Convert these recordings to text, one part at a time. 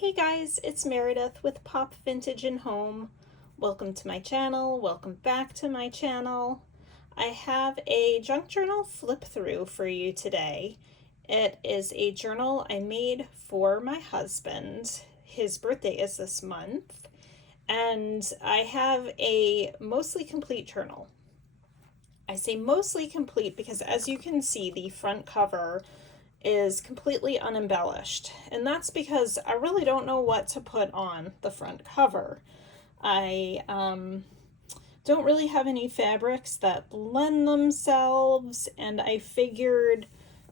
Hey guys, it's Meredith with Pop Vintage and Home. Welcome to my channel, welcome back to my channel. I have a junk journal flip through for you today. It is a journal I made for my husband. His birthday is this month, and I have a mostly complete journal. I say mostly complete because, as you can see, the front cover is completely unembellished. And that's because I really don't know what to put on the front cover. I don't really have any fabrics that lend themselves, and I figured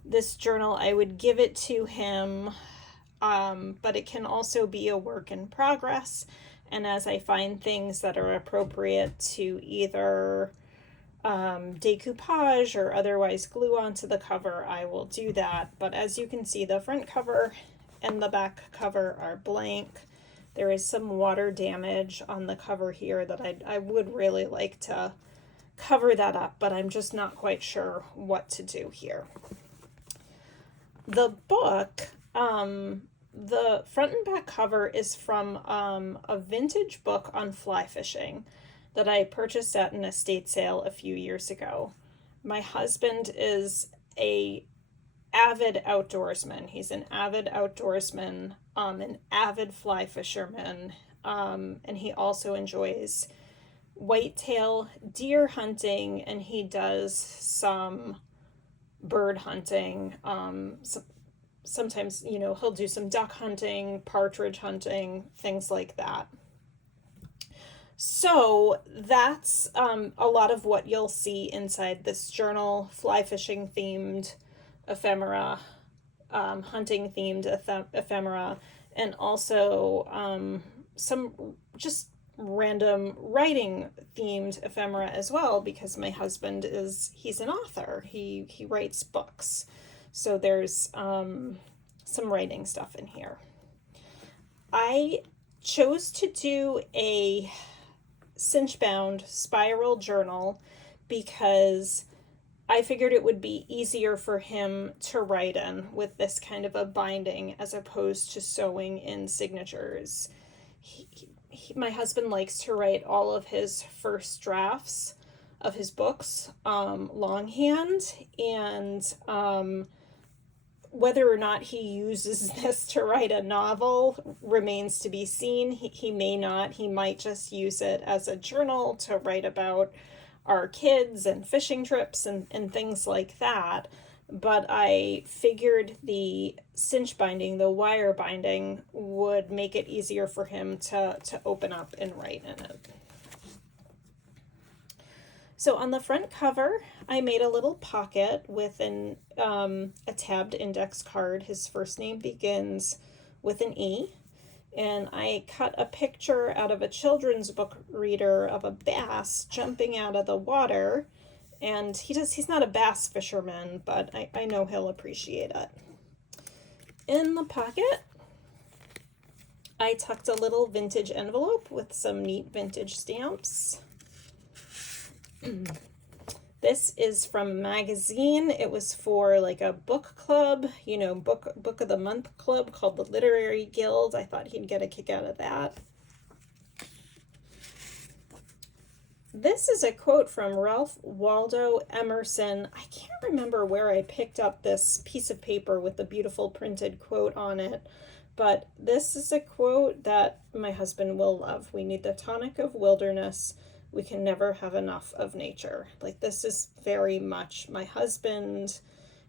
this journal I would give it to him, but it can also be a work in progress. And as I find things that are appropriate to either decoupage or otherwise glue onto the cover, I will do that. But as you can see, the front cover and the back cover are blank. There is some water damage on the cover here that I would really like to cover that up, but I'm just not quite sure what to do here. The book, the front and back cover is from a vintage book on fly fishing that I purchased at an estate sale a few years ago. My husband is an avid outdoorsman. He's an avid outdoorsman, an avid fly fisherman, and he also enjoys whitetail deer hunting, and he does some bird hunting. Sometimes, he'll do some duck hunting, partridge hunting, things like that. So that's a lot of what you'll see inside this journal: fly fishing themed ephemera, hunting themed ephemera, and also some just random writing themed ephemera as well, because my husband he's an author. He writes books. So there's some writing stuff in here. I chose to do a cinch bound spiral journal because I figured it would be easier for him to write in with this kind of a binding as opposed to sewing in signatures. My husband likes to write all of his first drafts of his books longhand, and whether or not he uses this to write a novel remains to be seen. He may not. He might just use it as a journal to write about our kids and fishing trips and things like that. But I figured the cinch binding, the wire binding, would make it easier for him to open up and write in it. So on the front cover, I made a little pocket with a tabbed index card. His first name begins with an E. And I cut a picture out of a children's book reader of a bass jumping out of the water. And he's not a bass fisherman, but I know he'll appreciate it. In the pocket, I tucked a little vintage envelope with some neat vintage stamps. This is from a magazine. It was for like a book club, book of the month club called the Literary Guild. I thought he'd get a kick out of that. This is a quote from Ralph Waldo Emerson. I can't remember where I picked up this piece of paper with the beautiful printed quote on it, but this is a quote that my husband will love. We need the tonic of wilderness. We can never have enough of nature. Like, this is very much my husband.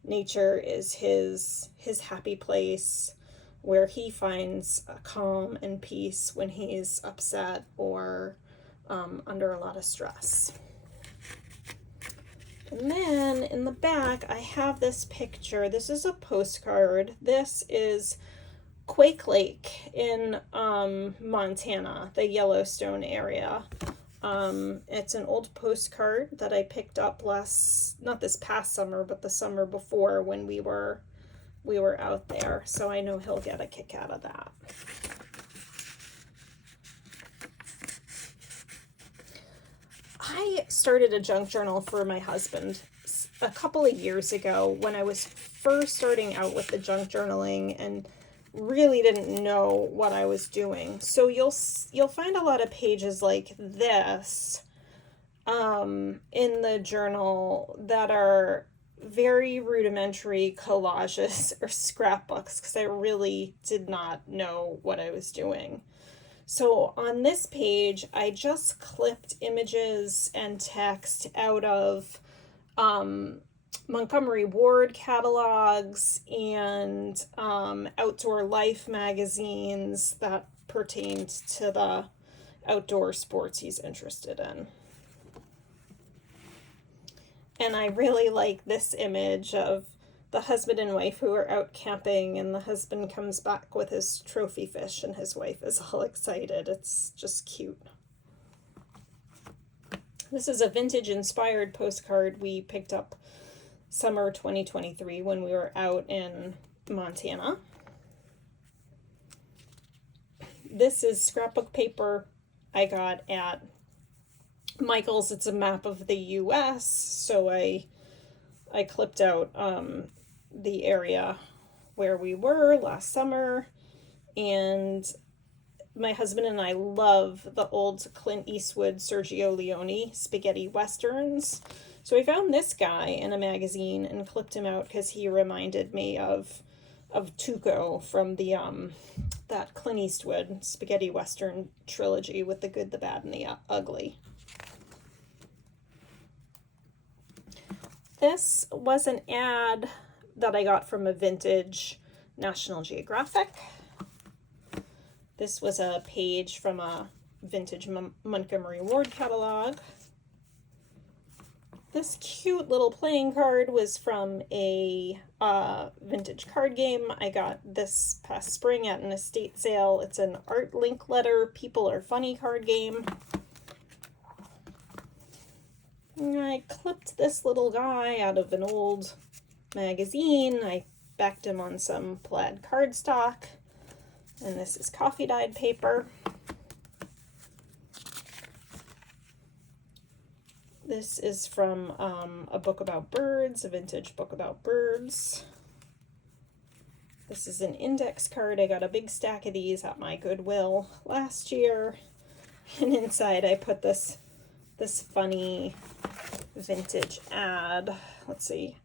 Nature is his happy place where he finds calm and peace when he's upset or under a lot of stress. And then in the back, I have this picture. This is a postcard. This is Quake Lake in Montana, the Yellowstone area. It's an old postcard that I picked up not this past summer, but the summer before when we were out there. So I know he'll get a kick out of that. I started a junk journal for my husband a couple of years ago when I was first starting out with the junk journaling and really didn't know what I was doing. So you'll find a lot of pages like this in the journal that are very rudimentary collages or scrapbooks, because I really did not know what I was doing. So on this page, I just clipped images and text out of Montgomery Ward catalogs and Outdoor Life magazines that pertained to the outdoor sports he's interested in. And I really like this image of the husband and wife who are out camping, and the husband comes back with his trophy fish and his wife is all excited. It's just cute. This is a vintage inspired postcard we picked up summer 2023 when we were out in Montana. This is scrapbook paper I got at Michael's. It's a map of the US, so I clipped out the area where we were last summer, and my husband and I love the old Clint Eastwood, Sergio Leone spaghetti westerns. So I found this guy in a magazine and clipped him out because he reminded me of Tuco from the that Clint Eastwood spaghetti western trilogy with the good, the bad, and the ugly. This was an ad that I got from a vintage National Geographic. This was a page from a vintage Montgomery Ward catalog. This cute little playing card was from a vintage card game I got this past spring at an estate sale. It's an Art Linkletter People Are Funny card game. And I clipped this little guy out of an old magazine. I backed him on some plaid cardstock. And this is coffee dyed paper. This is from a book about birds, a vintage book about birds. This is an index card. I got a big stack of these at my Goodwill last year. And inside I put this funny vintage ad. Let's see.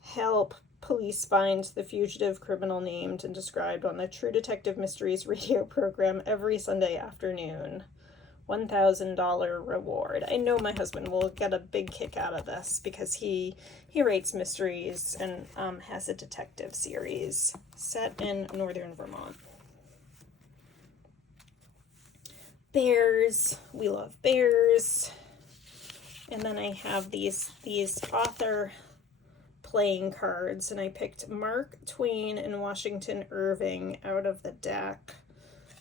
Help. Police find the fugitive criminal named and described on the True Detective Mysteries radio program every Sunday afternoon. $1,000 reward. I know my husband will get a big kick out of this because he rates mysteries and has a detective series set in northern Vermont. Bears. We love bears. And then I have these author playing cards, and I picked Mark Twain and Washington Irving out of the deck.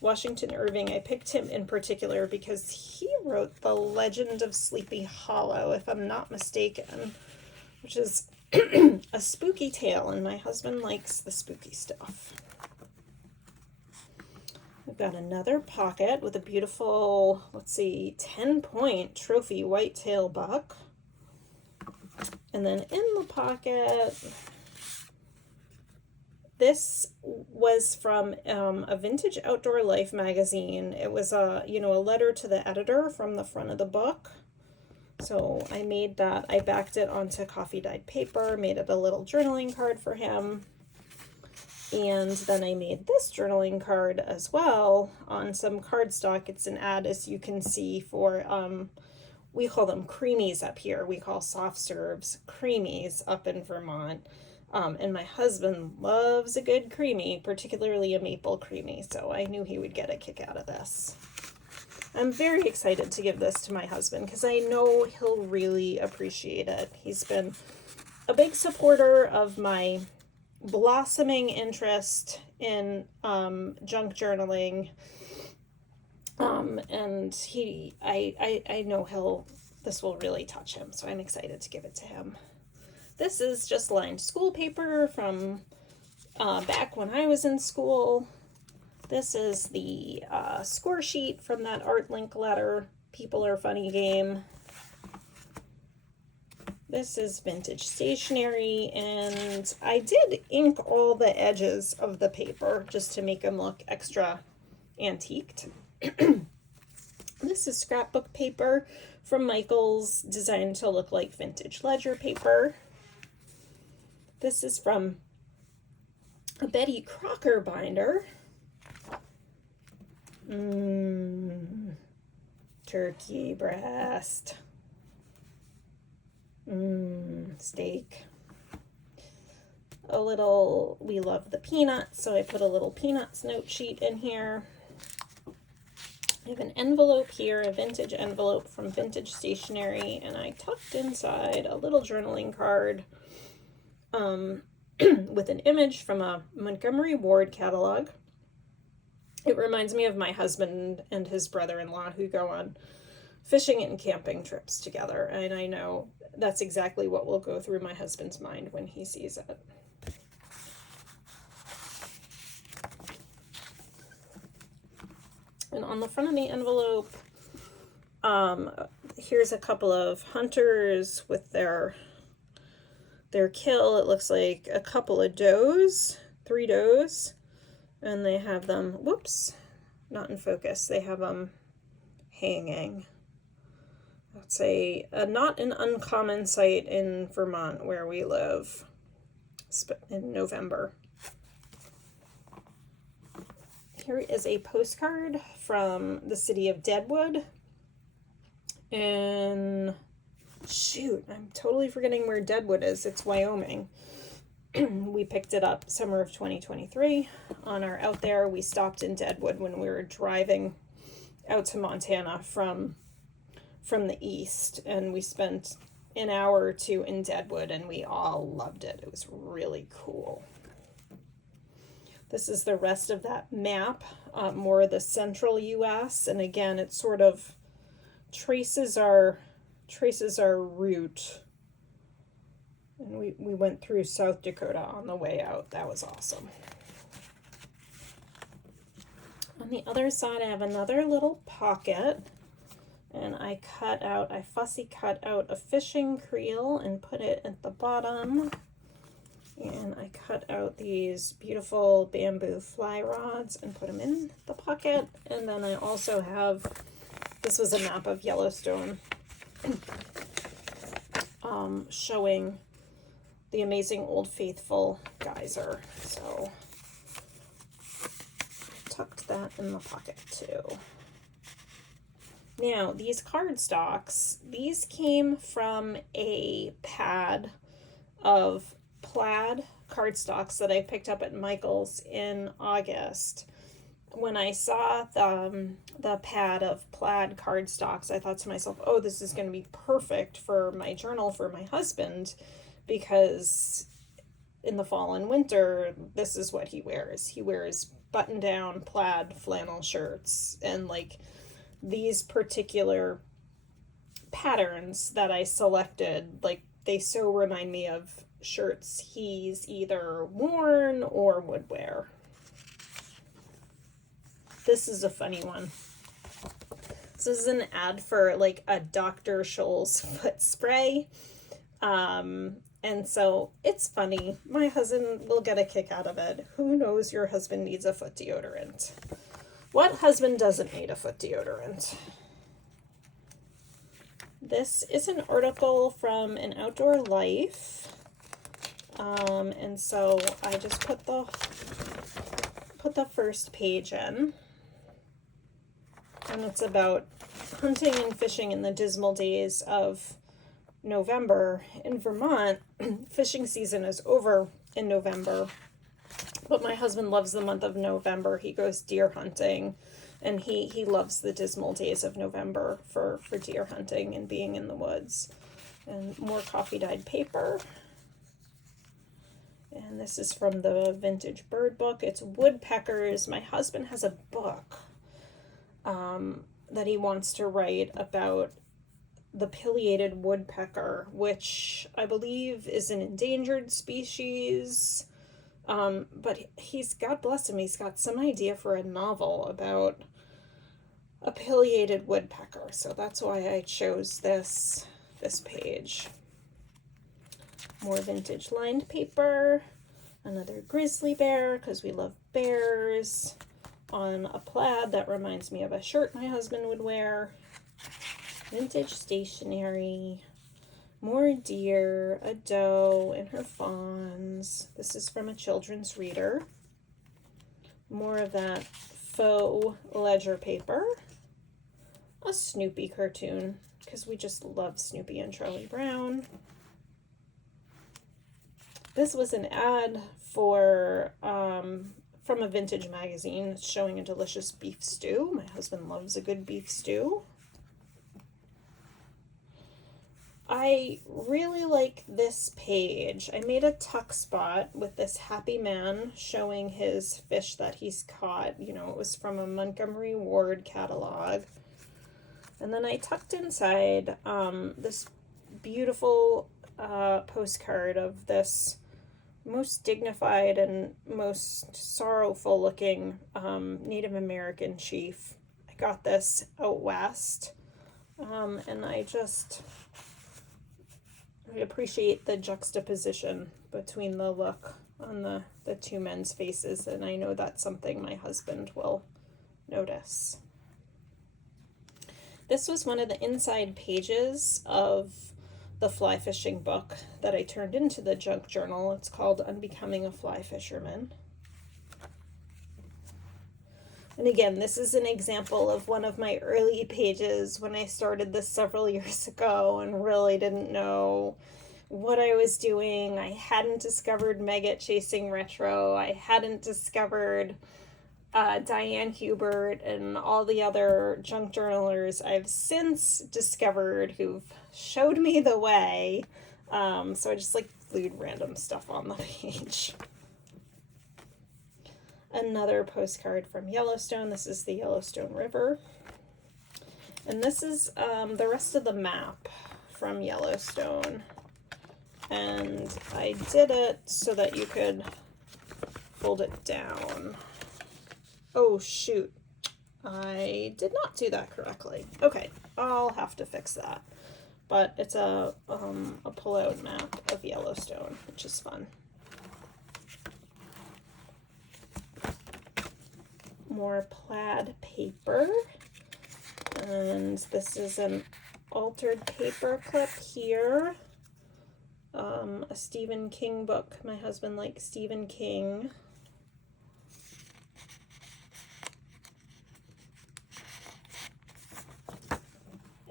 Washington Irving, I picked him in particular because he wrote The Legend of Sleepy Hollow, if I'm not mistaken, which is a spooky tale, and my husband likes the spooky stuff. We've got another pocket with a beautiful, 10-point trophy whitetail buck. And then in the pocket, this was from a vintage Outdoor Life magazine. It was a letter to the editor from the front of the book. So I made that. I backed it onto coffee dyed paper, made it a little journaling card for him. And then I made this journaling card as well on some cardstock. It's an ad, as you can see, for we call them creamies up here. We call soft serves creamies up in Vermont. And my husband loves a good creamy, particularly a maple creamy, so I knew he would get a kick out of this. I'm very excited to give this to my husband because I know he'll really appreciate it. He's been a big supporter of my blossoming interest in junk journaling. And I know this will really touch him, so I'm excited to give it to him. This is just lined school paper from back when I was in school. This is the score sheet from that Art Linkletter People Are Funny game. This is vintage stationery, and I did ink all the edges of the paper just to make them look extra antiqued. This is scrapbook paper from Michaels, designed to look like vintage ledger paper. This is from a Betty Crocker binder. Turkey breast. Steak. A little, we love the peanuts, so I put a little peanuts note sheet in here. I have an envelope here, a vintage envelope from Vintage Stationery, and I tucked inside a little journaling card with an image from a Montgomery Ward catalog. It reminds me of my husband and his brother-in-law who go on fishing and camping trips together, and I know that's exactly what will go through my husband's mind when he sees it. And on the front of the envelope, here's a couple of hunters with their kill. It looks like a couple of does, 3 does, and they have them, whoops, not in focus, they have them hanging. That's a not an uncommon sight in Vermont where we live in November. Here is a postcard from the city of Deadwood. And shoot, I'm totally forgetting where Deadwood is. It's Wyoming. We picked it up summer of 2023 on our out there. We stopped in Deadwood when we were driving out to Montana from the east, and we spent an hour or two in Deadwood, and we all loved it. It was really cool. This is the rest of that map, more of the central U.S. And again, it sort of traces our route. And we went through South Dakota on the way out. That was awesome. On the other side, I have another little pocket. And I fussy cut out a fishing creel and put it at the bottom. And I cut out these beautiful bamboo fly rods and put them in the pocket. And then I also have, this was a map of Yellowstone, showing the amazing Old Faithful geyser. So I tucked that in the pocket too. Now, these cardstocks, these came from a pad of plaid cardstocks that I picked up at Michael's in August. When I saw the pad of plaid cardstocks, I thought to myself, oh, this is going to be perfect for my journal for my husband, because in the fall and winter, this is what he wears. He wears button-down plaid flannel shirts, and like these particular patterns that I selected, like they so remind me of shirts he's either worn or would wear. This is a funny one. This is an ad for like a Dr. Scholl's foot spray. And so it's funny. My husband will get a kick out of it. Who knows your husband needs a foot deodorant? What husband doesn't need a foot deodorant? This is an article from An Outdoor Life. And so I just put the first page in. And it's about hunting and fishing in the dismal days of November. In Vermont, fishing season is over in November. But my husband loves the month of November. He goes deer hunting, and he loves the dismal days of November for deer hunting and being in the woods. And more coffee-dyed paper. And this is from the Vintage Bird book. It's woodpeckers. My husband has a book that he wants to write about the pileated woodpecker, which I believe is an endangered species. But he's, God bless him, he's got some idea for a novel about a pileated woodpecker. So that's why I chose this page. More vintage lined paper. Another grizzly bear, because we love bears. On a plaid that reminds me of a shirt my husband would wear. Vintage stationery. More deer, a doe and her fawns. This is from a children's reader. More of that faux ledger paper. A Snoopy cartoon, because we just love Snoopy and Charlie Brown. This was an ad for from a vintage magazine showing a delicious beef stew. My husband loves a good beef stew. I really like this page. I made a tuck spot with this happy man showing his fish that he's caught. You know, it was from a Montgomery Ward catalog. And then I tucked inside this beautiful postcard of this most dignified and most sorrowful looking Native American chief. I got this out west, and I appreciate the juxtaposition between the look on the two men's faces, and I know that's something my husband will notice. This was one of the inside pages of the fly fishing book that I turned into the junk journal. It's called Unbecoming a Fly Fisherman. And again, this is an example of one of my early pages when I started this several years ago and really didn't know what I was doing. I hadn't discovered Megget Chasing Retro. I hadn't discovered Diane Hubert and all the other junk journalers I've since discovered who've showed me the way. So I just glued random stuff on the page. Another postcard from Yellowstone. This is the Yellowstone River. And this is the rest of the map from Yellowstone. And I did it so that you could fold it down. Oh, shoot. I did not do that correctly. Okay, I'll have to fix that. But it's a pull-out map of Yellowstone, which is fun. More plaid paper. And this is an altered paper clip here. A Stephen King book. My husband likes Stephen King.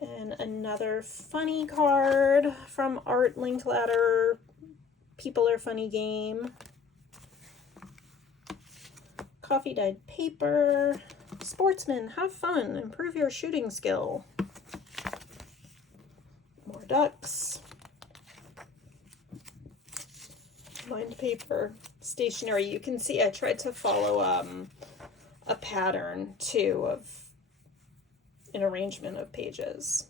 And another funny card from Art Linkletter. People Are Funny game. Coffee dyed paper. Sportsman, have fun. Improve your shooting skill. More ducks. Lined paper. Stationery. You can see I tried to follow a pattern too of an arrangement of pages.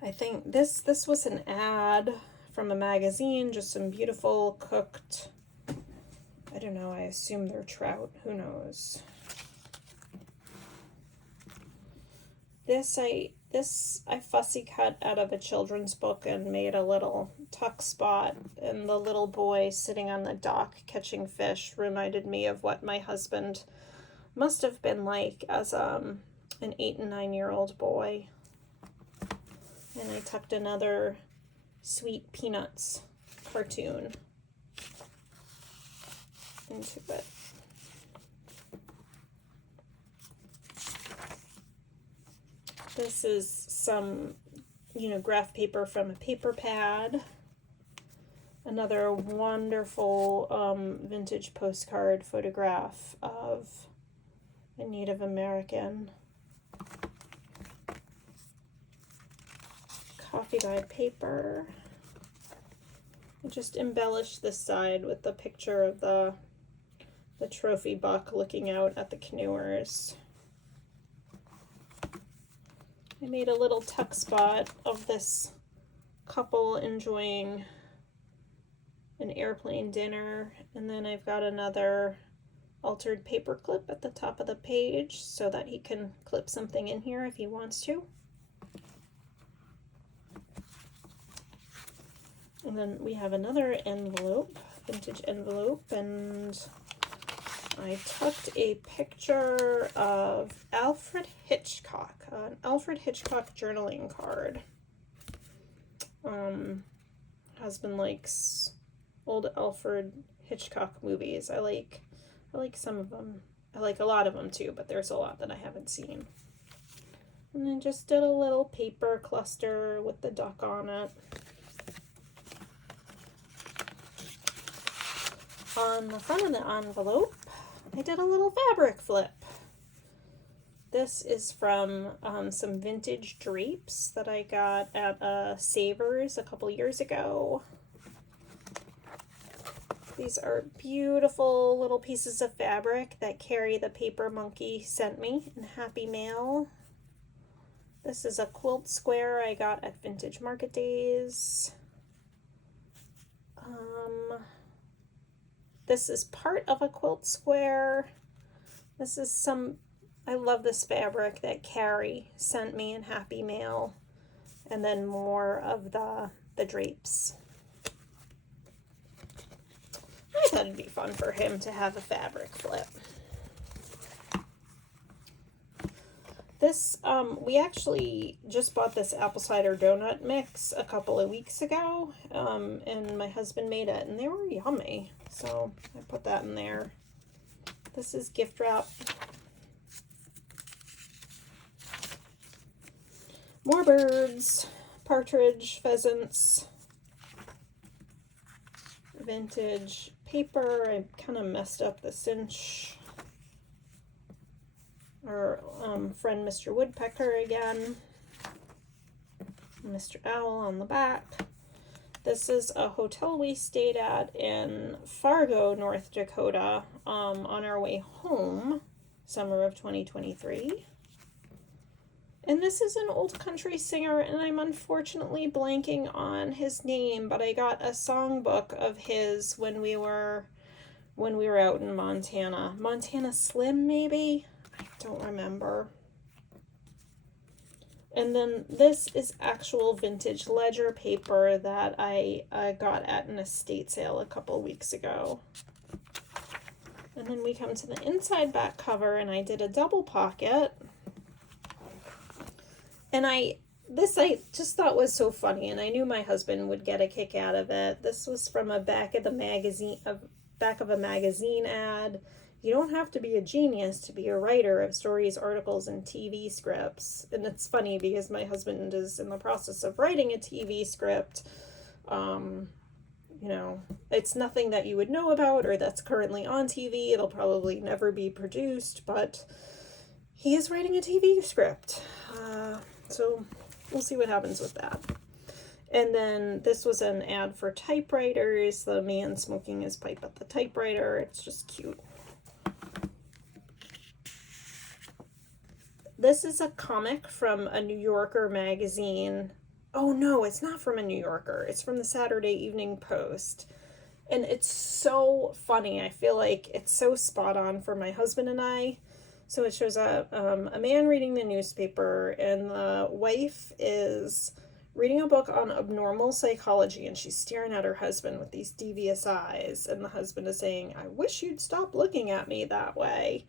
I think this was an ad from a magazine, just some beautiful cooked, I don't know, I assume they're trout, who knows. This I fussy cut out of a children's book and made a little tuck spot, and the little boy sitting on the dock catching fish reminded me of what my husband must have been like as an 8 and 9 year old boy. And I tucked another Sweet Peanuts cartoon into it. This is some, graph paper from a paper pad. Another wonderful vintage postcard photograph of a Native American. Coffee dyed paper. I just embellished this side with the picture of the trophy buck looking out at the canoers. I made a little tuck spot of this couple enjoying an airplane dinner, and then I've got another altered paper clip at the top of the page so that he can clip something in here if he wants to. And then we have another envelope, vintage envelope, and I tucked a picture of Alfred Hitchcock, an Alfred Hitchcock journaling card. Husband likes old Alfred Hitchcock movies. I like some of them. I like a lot of them too, but there's a lot that I haven't seen. And then just did a little paper cluster with the duck on it. On the front of the envelope, I did a little fabric flip. This is from some vintage drapes that I got at Savers a couple years ago. These are beautiful little pieces of fabric that Carrie the Paper Monkey sent me in Happy Mail. This is a quilt square I got at Vintage Market Days. This is part of a quilt square. This is I love this fabric that Carrie sent me in Happy Mail. And then more of the drapes. I thought it'd be fun for him to have a fabric flip. This, we actually just bought this apple cider donut mix a couple of weeks ago, and my husband made it, and they were yummy, so I put that in there. This is gift wrap. More birds, partridge, pheasants, vintage paper. I kind of messed up the cinch. Our friend Mr. Woodpecker again. Mr. Owl on the back. This is a hotel we stayed at in Fargo, North Dakota, on our way home, summer of 2023. And this is an old country singer, and I'm unfortunately blanking on his name, but I got a songbook of his when we were out in Montana. Montana Slim, maybe? I don't remember. And then this is actual vintage ledger paper that I got at an estate sale a couple weeks ago. And then we come to the inside back cover, and I did a double pocket. And this I just thought was so funny, and I knew my husband would get a kick out of it. This was from a back of a magazine ad. You don't have to be a genius to be a writer of stories, articles, and TV scripts. And it's funny because my husband is in the process of writing a TV script. You know, it's nothing that you would know about or that's currently on TV. It'll probably never be produced, but he is writing a TV script. So we'll see what happens with that. And then this was an ad for typewriters. The man smoking his pipe at the typewriter. It's just cute. This is a comic from a New Yorker magazine. Oh no, it's not from a New Yorker. It's from the Saturday Evening Post. And it's so funny. I feel like it's so spot on for my husband and I. So it shows a man reading the newspaper, and the wife is reading a book on abnormal psychology, and she's staring at her husband with these devious eyes, and the husband is saying, "I wish you'd stop looking at me that way."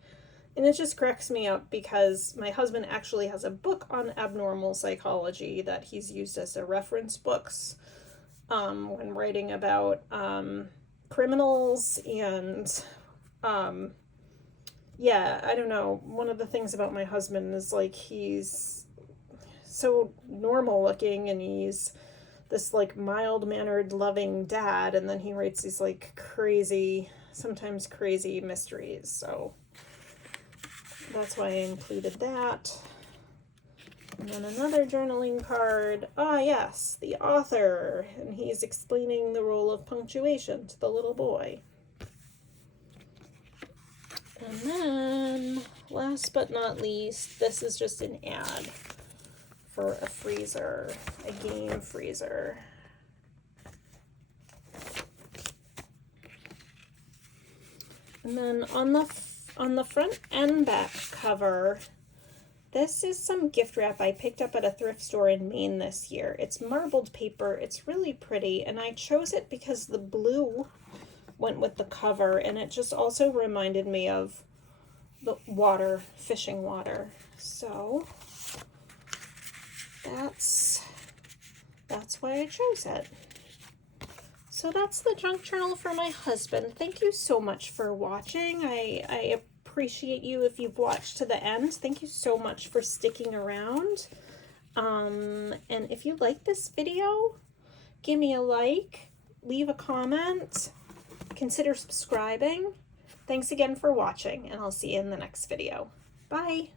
And it just cracks me up because my husband actually has a book on abnormal psychology that he's used as a reference books when writing about criminals and yeah, I don't know. One of the things about my husband is like he's so normal looking, and he's this like mild-mannered, loving dad, and then he writes these like crazy, sometimes crazy mysteries. So that's why I included that. And then another journaling card. Ah, yes, the author, and he's explaining the role of punctuation to the little boy. And then, last but not least, this is just an ad for a freezer, a game freezer. And then on the front and back cover, This is some gift wrap I picked up at a thrift store in Maine this year. It's marbled paper. It's really pretty, and I chose it because the blue went with the cover, and it just also reminded me of the water, fishing water. So that's why I chose it. So that's the junk journal for my husband. Thank you so much for watching. I appreciate you if you've watched to the end. Thank you so much for sticking around. And if you like this video, give me a like, leave a comment, consider subscribing. Thanks again for watching, and I'll see you in the next video. Bye!